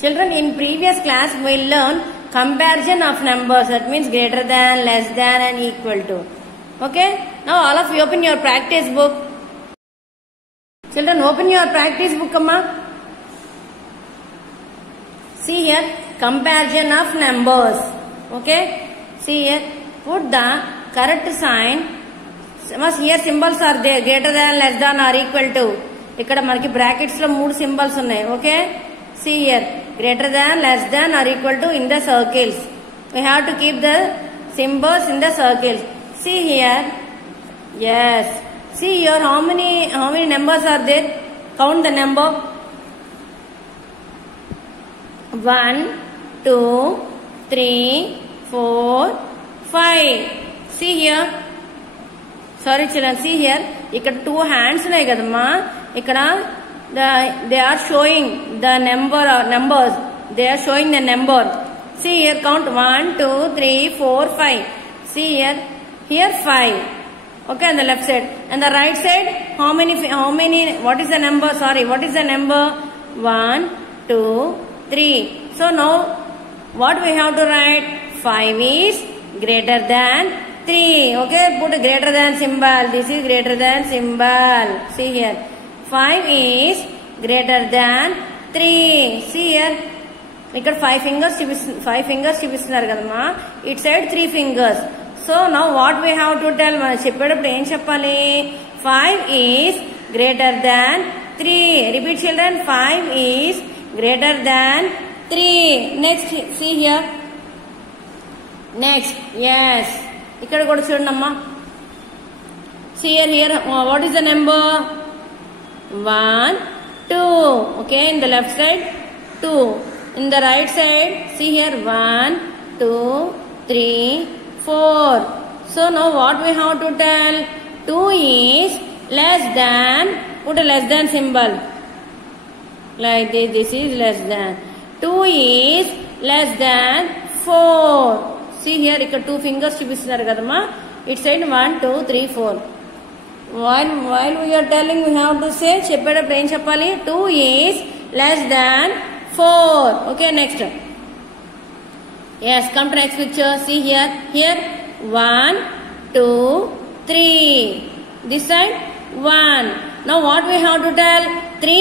Children, in previous class we learned comparison of numbers. That means greater than, less than and equal to. Okay. Now all of you open your practice book. Children, open your practice book, amma. See here, comparison of numbers. Okay. See here, put the correct sign. Here symbols are there, greater than, less than or equal to. ఇక్కడ మనకి brackets లో 3 symbols ఉన్నాయి. Okay, see here, greater than, less than or equal to in the circles. We have to keep the symbols in the circles. See here, yes, see here, how many numbers are there? Count the number. 1 2 3 4 5. See here, sorry children, see here, ఇక్కడ 2 hands ఉన్నాయి కదమ్మా. ఇక్కడ they are showing the numbers. They are showing the number. See here, count 1 2 3 4 5. See here 5. Okay, on the left side. And the right side, how many, what is the number? Sorry, what is the number? 1 2 3. So now what we have to write? 5 is greater than 3. Okay, put a greater than symbol. This is greater than symbol. See here, 5 is greater than 3. See here, ఇక్కడ 5 fingers చూపిస్తున్నారు కదమ్మా. It side 3 fingers. So now what we have to tell, మనం చెప్పేటప్పుడు ఏం చెప్పాలి? 5 is greater than 3. Repeat children, 5 is greater than 3. Next see here, next yes, ఇక్కడ కూడా చూడండి అమ్మా. See here, what is the number? 1 2. Okay, in the left side 2. In the right side, see here, 1 2 3 4. So now what we have to tell? 2 is less than, put a less than symbol like this. This is less than. 2 is less than 4. See here, ఇక్కడ 2 fingers చూపిస్తున్నారు కదమ్మా. It said 1 2 3 4. While we are telling, we have to say, చెప్పేటప్పుడు ఏం చెప్పాలి? 2 is less than 4. Okay, next. Yes, come to next picture. See here, 1 2 3. This side 1. Now what we have to tell? 3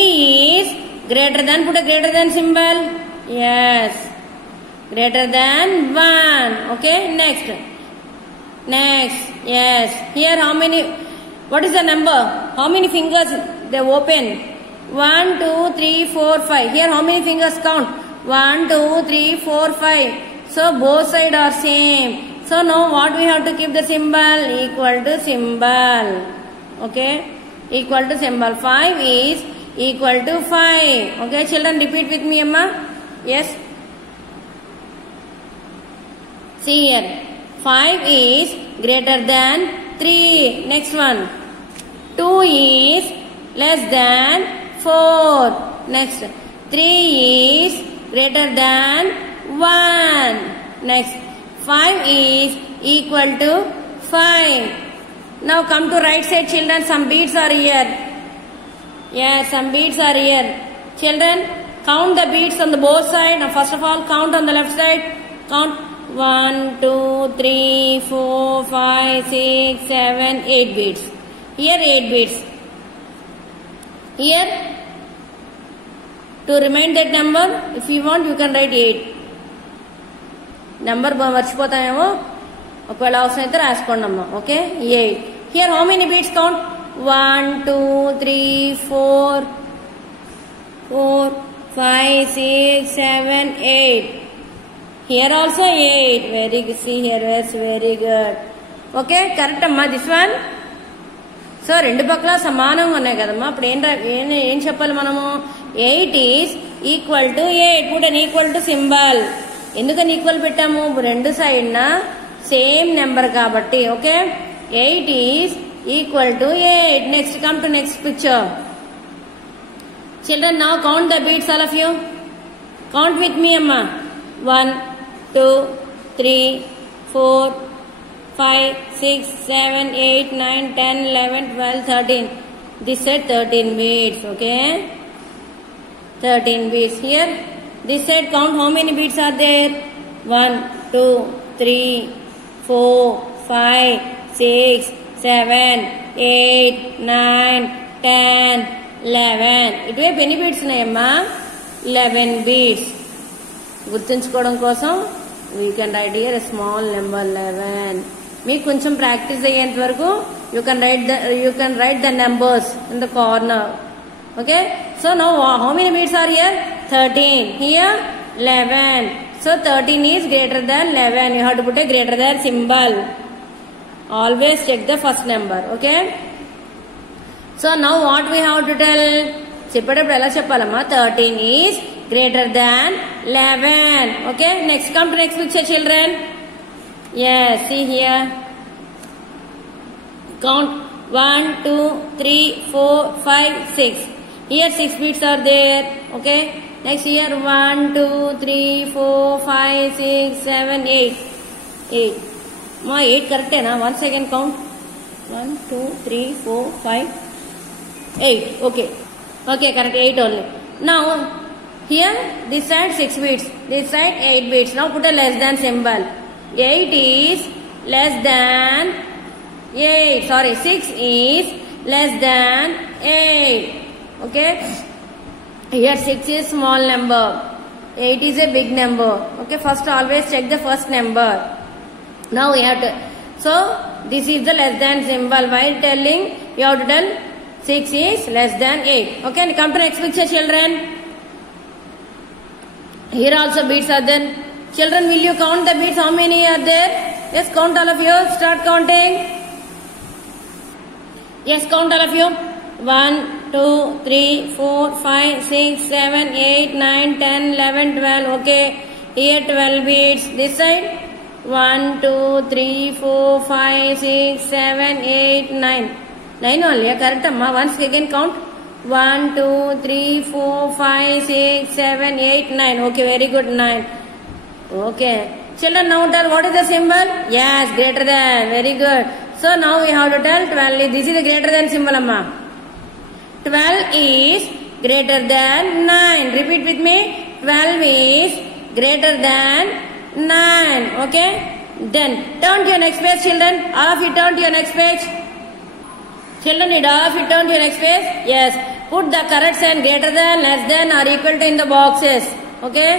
is greater than, put a greater than symbol. Yes, greater than 1. Okay, next. Yes, here how many, what is the number? How many fingers they open? 1 2 3 4 5. Here how many fingers count? 1 2 3 4 5. So both sides are same. So now what we have to keep the symbol? Equal to symbol. Okay, equal to symbol. 5 is equal to 5. Okay children, repeat with me amma. Yes, see here, 5 is greater than 3. Next one, 2 is less than 4. Next, 3 is greater than 1. Next, 5 is equal to 5. Now come to right side children. Some beads are here. Yes, some beads are here. Children, count the beads on the both sides. Now first of all, count on the left side. Count 1 2 3 4 5 6 7 8 beads. Here 8 beads. Here, to remind that number, if you want, you can write 8. Number మర్చిపోతామేమో, ఒకవేళ అవసరం అయితే రాసుకోండి అమ్మా. Okay, 8. Here how many beads count? 1 2 3 4 5 6 7 8. Here also 8. Very good. See here, it's very good. Okay, correct amma, this one. So రెండు పక్కల సమానంగా ఉన్నాయి కదమ్మా. అప్పుడు ఏం చెప్పాలి మనము? 8 is equal to 8. Put an equal to symbol. ఎందుకని ఈక్వల్ పెట్టాము? రెండు సైడ్న సేమ్ నెంబర్ కాబట్టి. Okay, 8 is equal to 8. Next, come to next picture. Children, now count the beats, all of you. Count with me అమ్మా. 1 2 3 4 5 6 7 8 9 10 11 12 13. This said 13 beads. Okay, 13 beads. Here This side count how many beads are there? 1, 2, 3, 4, 5, 6, 7, 8, 9, 10, 11. ఇటువైపు ఎన్ని beads ఉన్నాయమ్మా? 11 beads. గుర్తుంచుకోవడం కోసం we can write here a small number 11. మీకు కొంచెం practice అయ్యేంత వరకు you can write the numbers in the corner. Okay, so now how many beads are here? 13. Here 11. So 13 is greater than 11. You have to put a greater than symbol. Always check the first number. Okay, so now what we have to tell? చెప్పేటప్పుడు ఎలా చెప్పాలమ్మా? 13 is greater than 11. Okay, next come to next picture, children. Yes, see here. Count 1, 2, 3, 4, 5, 6. Here 6 beads are there. Okay, next here 1, 2, 3, 4, 5, 6, 7, 8. 8. Ma 8 correct hai na? One second count. 1, 2, 3, 4, 5, 8. Okay. Okay, correct. 8 only. Now here this side 6 beads, this side 8 beads. Now put a less than symbol. 8 is less than 8. Sorry, 6 is less than 8. Okay. Here 6 is small number. 8 is a big number. Okay. First always check the first number. Now we have to. So this is the less than symbol. While telling, you have to tell 6 is less than 8. Okay. And come to next picture, children. Here also beads are there. Children, will you count the beads? How many are there? Yes, count all of you. Start counting. Yes, count all of you. 1, 2, 3, 4, 5, 6, 7, 8, 9, 10, 11, 12. Okay. Here 12 beads. This side. 1, 2, 3, 4, 5, 6, 7, 8, 9. 9 only. Correct, amma. Once again count. 1, 2, 3, 4, 5, 6, 7, 8, 9. Okay, very good. 9. Okay. Children, now tell what is the symbol? Yes, greater than. Very good. So now we have to tell 12. This is the greater than symbol, amma. 12 is greater than 9. Repeat with me. 12 is greater than 9. Okay. Then turn to your next page, children. All of you turn to your next page. Children, did all of you turn to your next page? Yes. Put the correct sign greater than, less than or equal to in the boxes. Okay.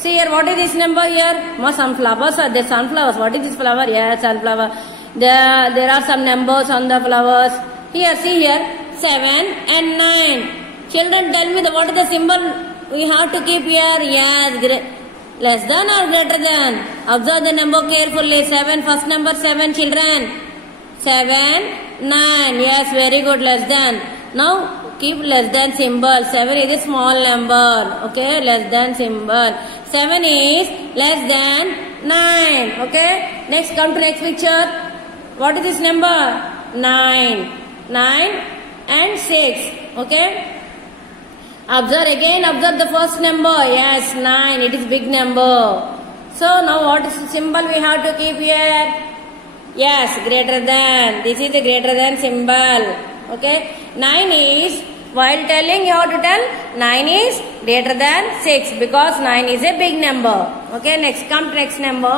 See here, what is this number here? Sunflowers are there. Sunflowers. What is this flower? Yes, sunflower. There are some numbers on the flowers. Here, see here, 7 and 9. Children, tell me what is the symbol we have to keep here? Yes, less than or greater than? Observe the number carefully. 7, first number 7, children. 7, 9. Yes, very good, less than. Now, keep less than symbol. 7 is a small number. Okay, less than symbol. 7 is less than 9. Okay, next come to next picture. What is this number? 9. 9 and 6. Okay, observe again, observe the first number. Yes, 9. It is big number. So now what is the symbol we have to keep here? Yes, greater than. This is the greater than symbol. Okay, 9 is, while telling you have to tell 9 is greater than 6 because 9 is a big number. Okay, next come to next number.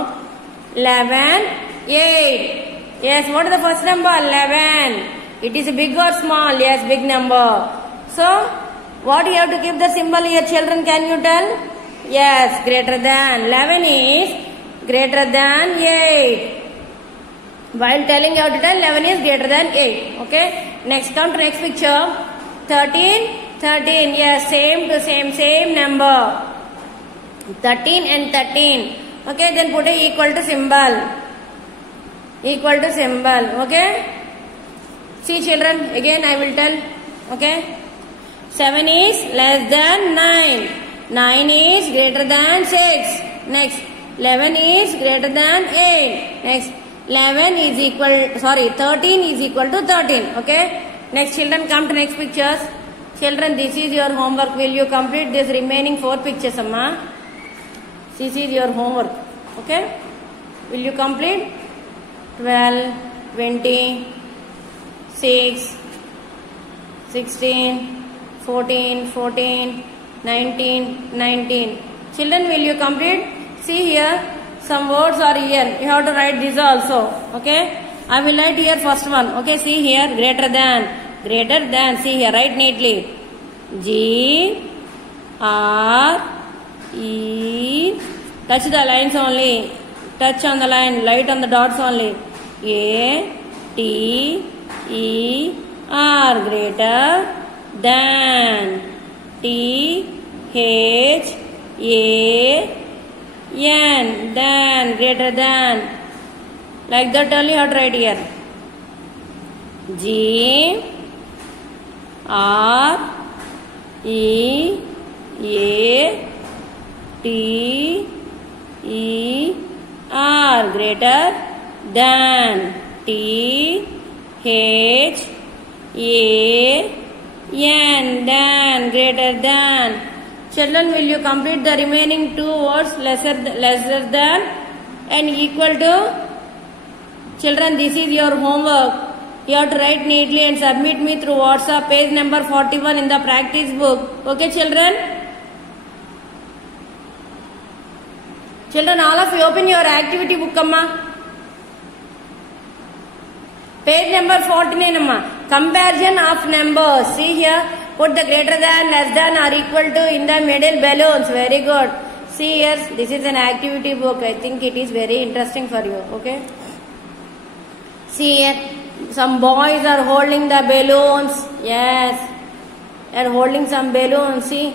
11, 8. Yes, what is the first number? 11. It is big or small? Yes, big number. So, what you have to keep the symbol here, children? Can you tell? Yes, greater than. 11 is greater than 8. While telling you how to tell, 11 is greater than 8. Okay. Next, come to next picture. 13, 13. Yes, same to same number. 13 and 13. Okay. Then put a equal to symbol. Equal to symbol. Okay. See, children. Again, I will tell. Okay. 7 is less than 9. 9 is greater than 6. Next, 11 is greater than 8. Next, 11 is equal, 13 is equal to 13. Okay. Next, children, come to next pictures. Children, this is your homework. Will you complete this remaining 4 pictures, amma? This is your homework. Okay. Will you complete? 12, 20, 6, 16, 14, 14, 19, 19. Children, will you complete? See here, some words are here. You have to write this also. Okay. I will write here first one. Okay. See here, greater than. Greater than. See here, write neatly. G R E. Touch the lines only. Touch on the line. Light on the dots only. A T E R. Greater than. T H A N. Than. Greater than. Like that only you have to write here. G R E A T E R. Greater than. T H A N. Than. Greater than. Children, will you complete the remaining two words lesser than and equal to? Children, this is your homework. You have to write neatly and submit me through WhatsApp, page number 41 in the practice book. Okay, children? Children, all of you open your activity book, amma. Page number 49, amma. Comparison of numbers. See here, put the greater than, less than or equal to in the middle balloons. Very good. See here, this is an activity book. I think it is very interesting for you. Okay. See here, some boys are holding the balloons. Yes, they are holding some balloons. See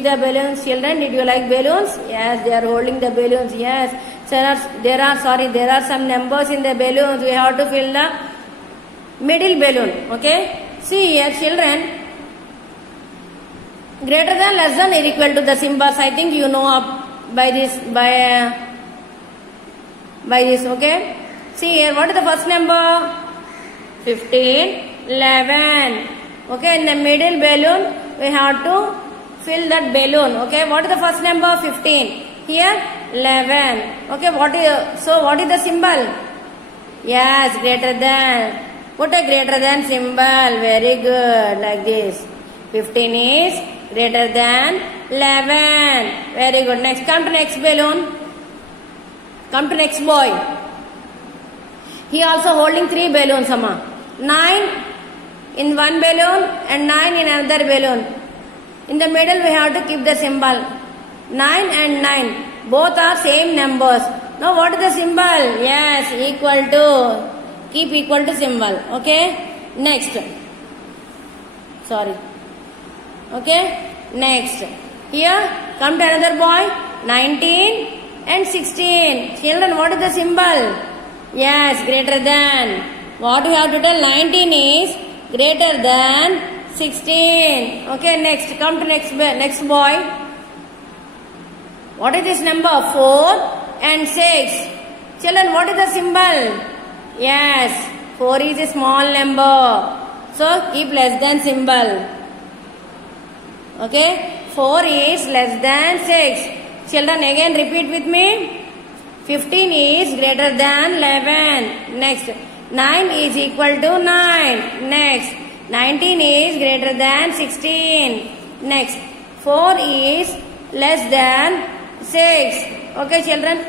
the balloons, children. Did you like balloons? Yes, they are holding the balloons. Yes, there are some numbers in the balloons. We have to fill the middle balloon. Okay. See here, children. Greater than, less than, or equal to the symbols. I think you know up by this. Okay. See here, what is the first number? 15, 11. Okay, in the middle balloon, we have to fill that balloon. Okay, what is the first number? 15. Here, 11. Okay, what is the symbol? Yes, greater than. Put a greater than symbol. Very good, like this. 15 is greater than 11. Very good. Next, come to next balloon. Come to next boy. He also holding 3 balloons, amma. 9 in one balloon and 9 in another balloon. In the middle we have to keep the symbol. 9 and 9. Both are same numbers. Now what is the symbol? Yes, equal to. Keep equal to symbol. Okay. Next. Sorry. Okay. Next. Here, come to another boy. 19 and 16. Children, what is the symbol? Yes, greater than. What you have to tell? 19 is greater than 16. Okay, next. Come to next boy. What is this number? 4 and 6. Children, what is the symbol? Yes, 4 is a small number. So, keep less than symbol. Okay, 4 is less than 6. Children, again repeat with me. 15 is greater than 11. Next. 9 is equal to 9. Next. 19 is greater than 16. Next. 4 is less than 6. Okay, children.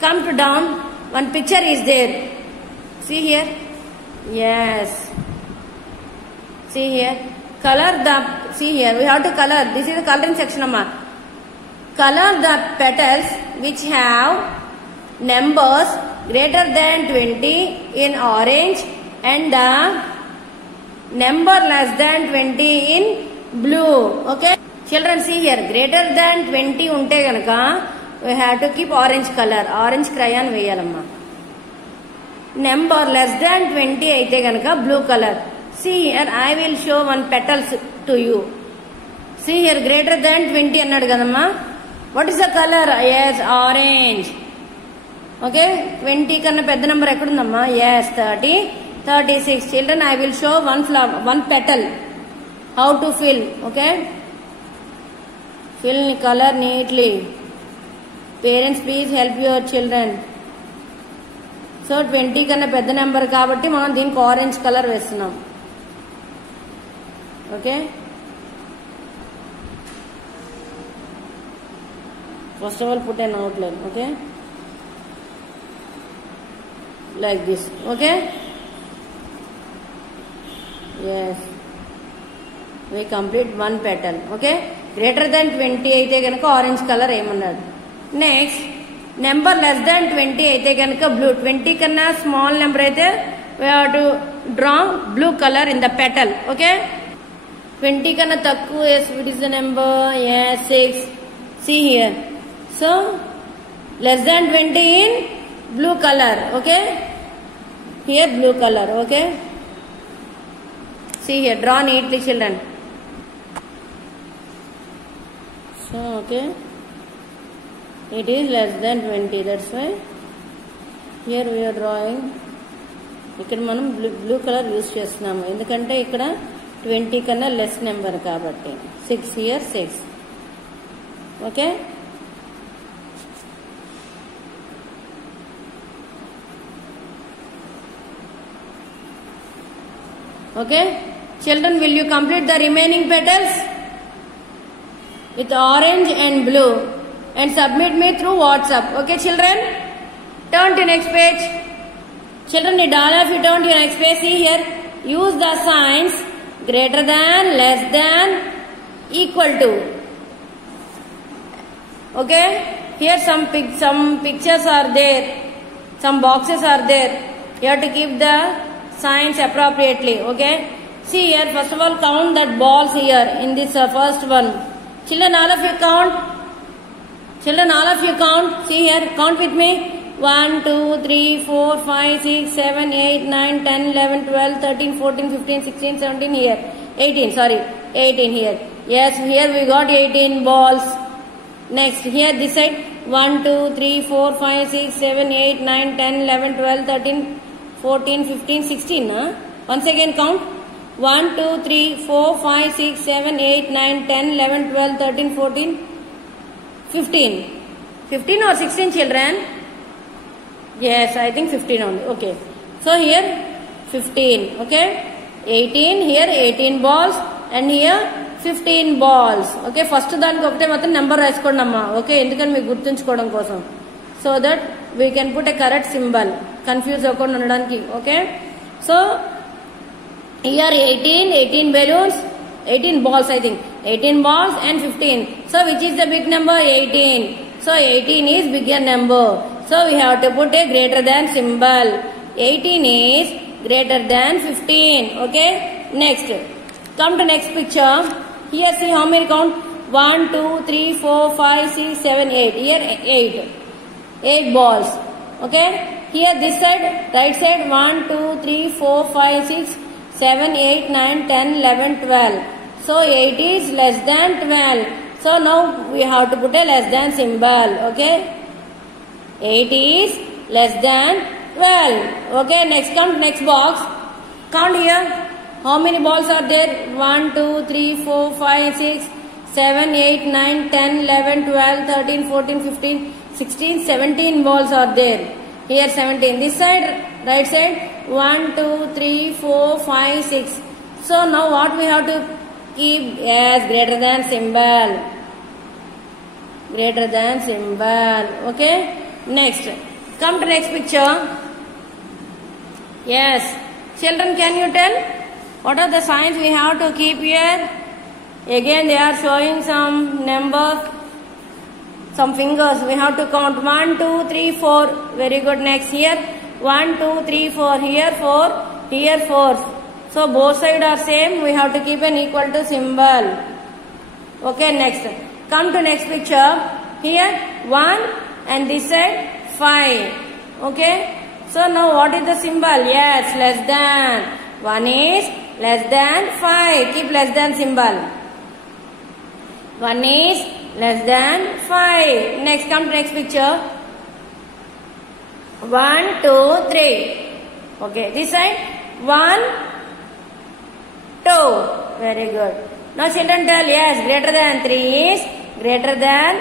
Come to down. One picture is there. See here. Yes. See here. See here. We have to color. This is the coloring section, amma. Color the petals which have numbers greater than 20 in orange and the number less than 20 in blue. Okay. Children, see here. Greater than 20 unte ganaka, we have to keep orange color. Orange crayon veyalamma. Number less than 20 aithe ganaka blue color. See here, I will show one petals to you. See here, greater than 20 annadu kadamma. What is the color? Yes, orange. Okay, 20 kanna pedda number ekkadundamma? Yes, 30, 36. Children, I will show one flower, one petal. How to fill, okay? Fill color neatly. Parents, please help your children. So 20 kanna pedda number kabatti manam deeniki orange color vestunnam. Okay? First of all, put an outline, okay? Like this, okay? Yes. We complete one petal, okay? Greater than 20 aithe ganaka orange color emannadu. Next, number less than 20 aithe ganaka blue. 20 kanna small number aithe we have to draw blue color in the petal, okay? 20 kanna takku, yes, what is the number? Yes, 6. See here. So, less than 20 in blue color, okay? Here blue color, okay? See here, draw neatly, children. So, okay, it is less than 20, that's why here we are drawing. ఇక్కడ మనం blue colour use చేస్తున్నాము ఎందుకంటే ఇక్కడ 20 కన్నా less number కాబట్టి 6 here 6, okay? Okay, children, will you complete the remaining petals with orange and blue and submit me through WhatsApp? Okay, children, turn to next page. Children, need all of you turn to next page. See here, use the signs greater than, less than, equal to. Okay, here some pictures are there, some boxes are there. You have to keep the signs appropriately, okay? See here, first of all, count that balls here in this first one. Children, all of you count. Children, all of you count. See here, count with me. 1, 2, 3, 4, 5, 6, 7, 8, 9, 10, 11, 12, 13, 14, 15, 16, 17 here. 18, sorry, 18 here. Yes, here we got 18 balls. Next, here this side, 1, 2, 3, 4, 5, 6, 7, 8, 9, 10, 11, 12, 13, 14, 15, 16. Once again count. 1, 2, 3, 4, 5, 6, 7, 8, 9, 10, 11, 12, 13, 14, 15. 15 or 16, children? Yes, I think 15 only. Okay. So here 15. Okay. 18 here, 18 balls, and here 15 balls. Okay. First దానికి ఒకటే మాత్రం number రాసుకోండి అమ్మా. Okay, ఎందుకని మీకు గుర్తుంచుకోవడం కోసం. So that we can put a correct symbol. Confuse అవ్వకుండా ఉండడానికి. Okay. So here 18 balloons, 18 balls, I think. 18 balls and 15. So which is the big number? 18. So 18 is bigger number. So we have to put a greater than symbol. 18 is greater than 15. Okay. Next. Come to next picture. Here see how many count? 1, 2, 3, 4, 5, 6, 7, 8. Here 8. 8 balls. Okay. Here this side, right side, 1, 2, 3, 4, 5, 6, 7, 8, 9, 10, 11, 12. So 8 is less than 12. So now we have to put a less than symbol. Okay. 8 is less than 12. Okay. Next come next box. Count here. How many balls are there? 1, 2, 3, 4, 5, 6, 7, 8, 9, 10, 11, 12, 13, 14, 15, 16, 17 balls are there. Here 17. This side, right side, 1, 2, 3, 4, 5, 6. So now what we have to keep as greater than symbol. Greater than symbol. Okay. Next. Come to next picture. Yes. Children, can you tell what are the signs we have to keep here? Again they are showing some numbers, some fingers. We have to count 1, 2, 3, 4. Very good. Next here 1, 2, 3, 4. Here 4. Here 4. So both sides are same. We have to keep an equal to symbol. Okay. Next. Come to next picture. Here 1 and this side 5. Okay. So now what is the symbol? Yes, less than. 1 is less than 5. Keep less than symbol. 1 is less than 5. Next, come to next picture. 1, 2, 3. Okay, this side 1, 2. Very good. Now children tell, yes, greater than 3 is greater than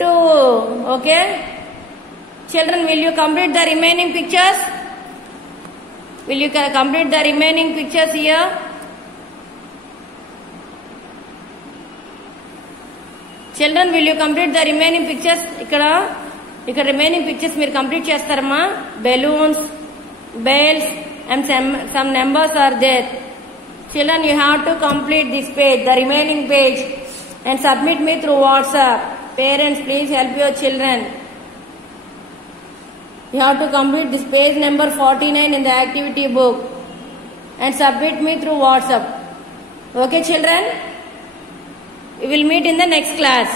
2. Okay. Children, will you complete the remaining pictures? Will you complete the remaining pictures here? Children, will you complete the remaining pictures? ఇక్కడ remaining pictures మీరు complete చేస్తారమ్మా. Balloons, bells and some numbers are there. Children, you have to complete this page, the remaining page, and submit me through WhatsApp. Parents, please help your children. You have to complete this page number 49 in the activity book and submit me through WhatsApp. Okay, children? We will meet in the next class.